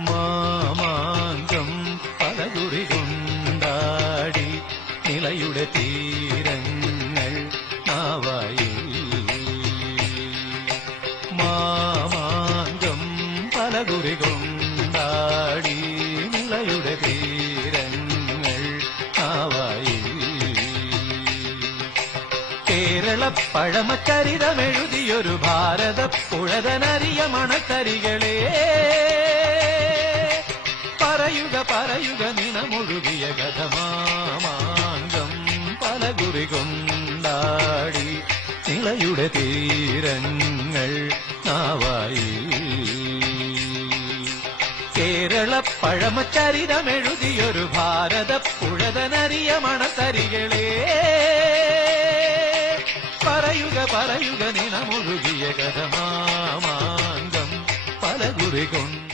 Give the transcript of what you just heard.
മാമാങ്കം പലകുറി കൊണ്ടാടി നിലയുടെ തീരങ്ങൾ നാവായി. മാമാങ്കം പലകുറി കൊണ്ടാടി നിലയുടെ തീരങ്ങൾ നാവായി. കേരള പഴമച്ചരിതമെഴുതിയൊരു ഭാരത പുഴതനറിയ മണത്തരികളെ പറയുക പറയുക നിണമൊഴുകിയ കഥ. മാമാങ്കം പലകുറി കൊണ്ടാടി നിളയുടെ തീരങ്ങൾ നാവായി. കേരള പഴമച്ചരിതമെഴുതിയൊരു ഭാരത പുഴതനറിയ മണത്തരികളെ പറയുക പറയുക നിണമൊഴുകിയ കഥ. മാമാങ്കം പലകുറി കൊണ്ട്